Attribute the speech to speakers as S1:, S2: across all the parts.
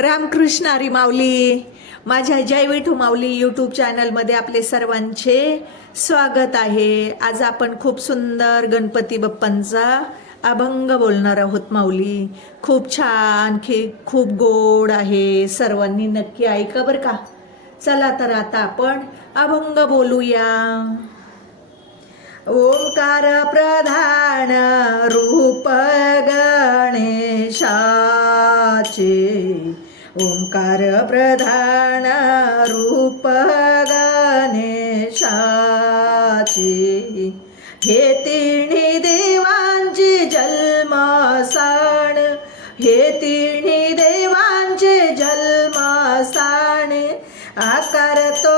S1: रामकृष्ण हरी माऊली. माझ्या जय विठू माऊली यूट्यूब चॅनलमध्ये आपले सर्वांचे स्वागत आहे. आज आपण खूप सुंदर गणपती बाप्पांचा अभंग बोलणार आहोत माऊली. खूप छान खे खूप गोड आहे. सर्वांनी नक्की ऐका बरं का. चला तर आता आपण अभंग बोलूया. ओंकार प्रधान ओंकार प्रधान रूप गणेशाचे हे तिन्ही देवांचे जन्मस्थान हे तिन्ही देवांचे जन्मस्थान आकार तो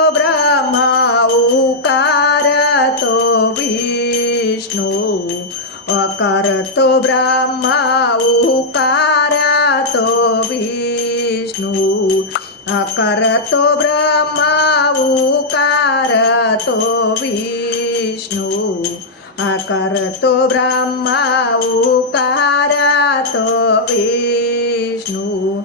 S1: करतो तो ब्रह्मा उकारतो विष्णू. आकार तो ब्रह्मा उकारतो विष्णू.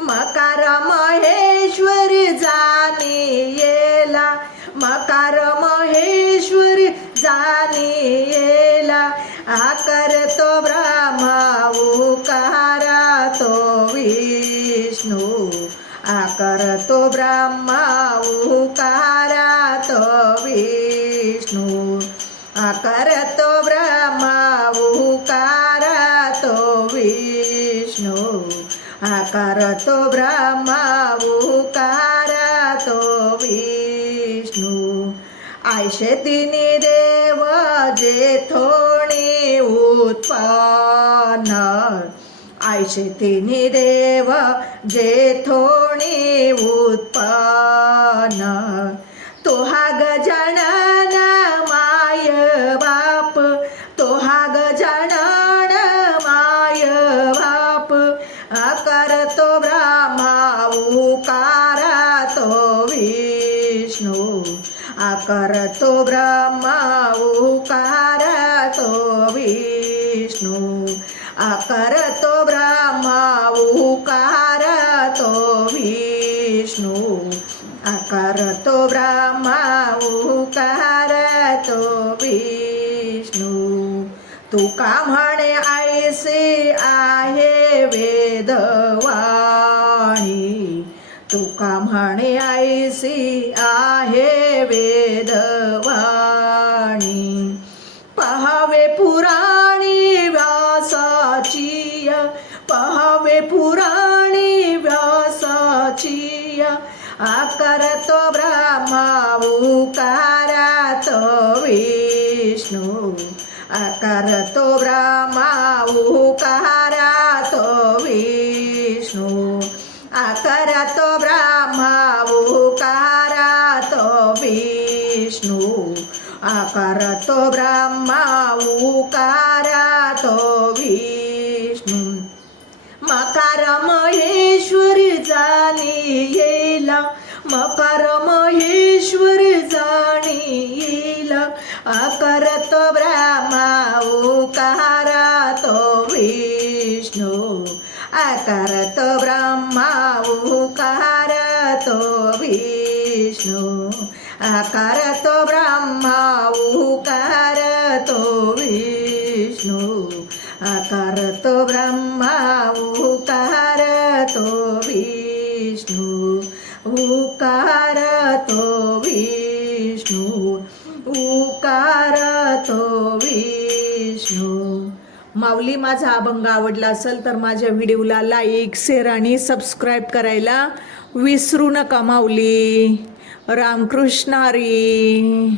S1: मकार महेश्वर जानी येला मकार महेश्वर जानी येला आकार तो ब्रह्मा उकारा तो विष्णू. आकार तो ब्रह्मा उकारा तो विष्णू. आकार तो ब्रह्मा उकारा तो विष्णू. आकार ब्रह्मा उकार तो आयशे तिनी देव जे थोणी उत्पन्न आयशे तिन्ही देव जे थोणी उत्पन्न. तो हा गजानन माय बाप तो हा गजानन माय बाप. आकार तो ब्रह्मा उकार तो विष्णू. आकार तो ब्रह्मा उकार तो विष्णू. अकरतो तो ब्रह्मा उकारतो तो अकरतो तो ब्रह्मा उकारतो तो तुका म्हणे ऐसे आहे वेदवाणी. तुका म्हणे ऐसी आहे वेदवाणी. आकार तो ब्रह्मा उकारा तो विष्णू. आकार तो ब्रह्मा उकारा तो विष्णू. आकार तो ब्रह्मा उकारा तो विष्णू. आकार तो ब्रह्मा उकारा तो विष्णू. मकार महेश्वर जानी मकार महेश्वर जाणे येला आकार तो ब्रह्मा ओकारात तो विष्णू. आकार तो ब्रह्मा ओकारात विष्णू. आकार ब्रह्मा उकार विष्णू. आकार तो ब्रह्मा उकार तो विष्णू उकार तो विष्णू. माऊली माझा अभंग आवडला असेल तर माझ्या व्हिडिओला लाईक शेअर आणि सबस्क्राईब करायला विसरू नका माऊली. रामकृष्ण हरी.